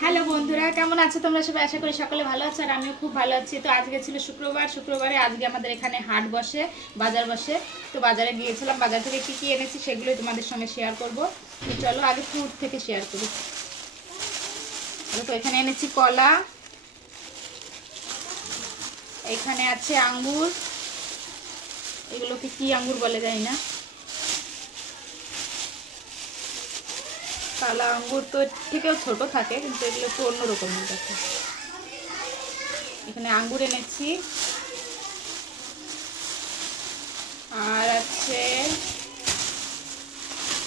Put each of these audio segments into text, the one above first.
Hello বন্ধুরা, কেমন আছো তোমরা সবাই? আশা করি সকলে ভালো আছো আর আমিও খুব ভালো আছি। তো আজকে ছিল শুক্রবার। শুক্রবারে আজকে আমাদের এখানে হাট বসে, বাজার বসে। তো বাজারে গিয়েছিলাম, বাজার থেকে কী কী এনেছি সেগুলোই তোমাদের সঙ্গে শেয়ার করব। চলো আগে ফ্রুট থেকে শেয়ার করি। তো এখানে এনেছি কলা। এখানে আছে আঙ্গুর। এগুলোকে কি আঙ্গুর বলে যায় না। কালা আঙ্গুর তো থেকেও ছোট থাকে, কিন্তু এগুলো একটু অন্যরকমের দেখে এখানে আঙ্গুর এনেছি। আর আছে,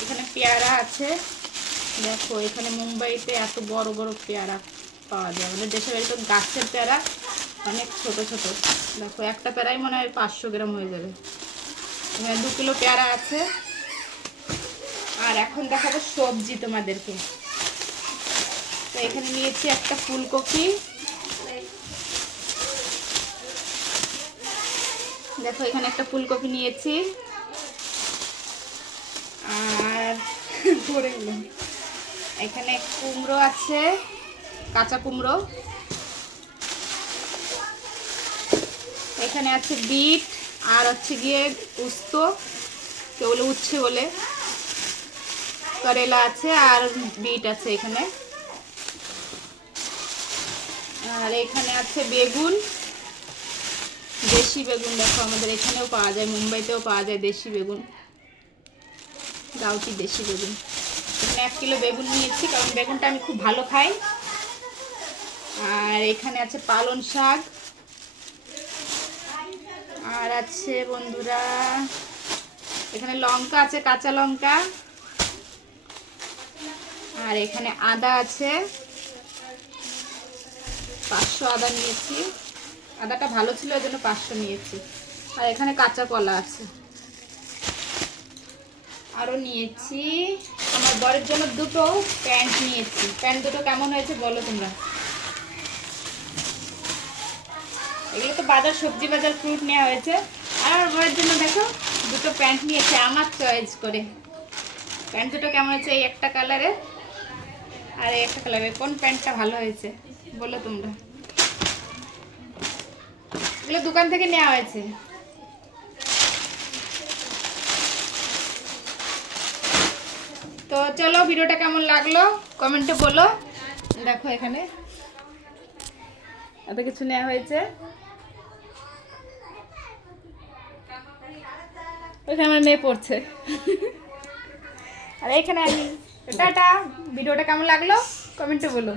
এখানে পেয়ারা আছে। দেখো, এখানে মুম্বাইতে এত বড় বড় পেয়ারা পাওয়া যায়। আমাদের দেশের বাড়িতে গাছের পেয়ারা অনেক ছোট ছোট। দেখো, একটা পেয়ারাই মনে হয় পাঁচশো গ্রাম হয়ে যাবে। এখানে দু কিলো পেয়ারা আছে। আর এখন দেখাবো সবজি তোমাদেরকে। তো এখানে নিয়েছি একটা ফুলকপি। দেখো, এখানে একটা ফুলকপি নিয়েছি। আর গেল এখানে কুমড়ো আছে, কাঁচা কুমড়ো। এখানে আছে বিট, আর হচ্ছে গিয়ে উস্ত, কেউ উচ্ছে বলে। করেলা আছে আর বিট আছে এখানে। আর এখানে আছে বেগুন। দেশি বেগুন দেখো আমাদের এখানেও পাওয়া যায়, মুম্বাইতেও পাওয়া যায় দেশি বেগুন। গাউটি দেশি বেগুন। এখানে এক কিলো বেগুন নিয়েছি, কারণ বেগুনটা আমি খুব ভালো খাই। আর এখানে আছে পালন শাক। আর আছে বন্ধুরা, এখানে লঙ্কা আছে, কাঁচা লঙ্কা। আর এখানে আদা আছে। পাঁচশো আদা নিয়েছি। আদাটা ভালো ছিল ওই জন্য পাঁচশো নিয়েছি। আর এখানে কাঁচা কলা আছে। আরও নিয়েছি। আমার বরের জন্য দুটো প্যান্ট নিয়েছি। প্যান্ট দুটো কেমন হয়েছে বলো তোমরা? এগুলো তো বাজার, সবজি বাজার ফ্রুট নেওয়া হয়েছে। আর আমার বরের জন্য দেখো, দুটো প্যান্ট নিয়েছে। আমার চয়েস করে। প্যান্ট দুটো কেমন হয়েছে? এই একটা কালারের আর একটা কালারের কোন প্যান্টটা ভালো হয়েছে? বলো তোমরা। এগুলো দোকান থেকে নেওয়া হয়েছে। তো চলো, ভিডিওটা কেমন লাগল? কমেন্টে বলো। দেখো এখানে। এত কিছু নেওয়া হয়েছে। ওইখানে আমার মেয়ে পড়ছে। আর এখানে আমি টাটা। ভিডিওটা কেমন লাগল? কমেন্টে বলো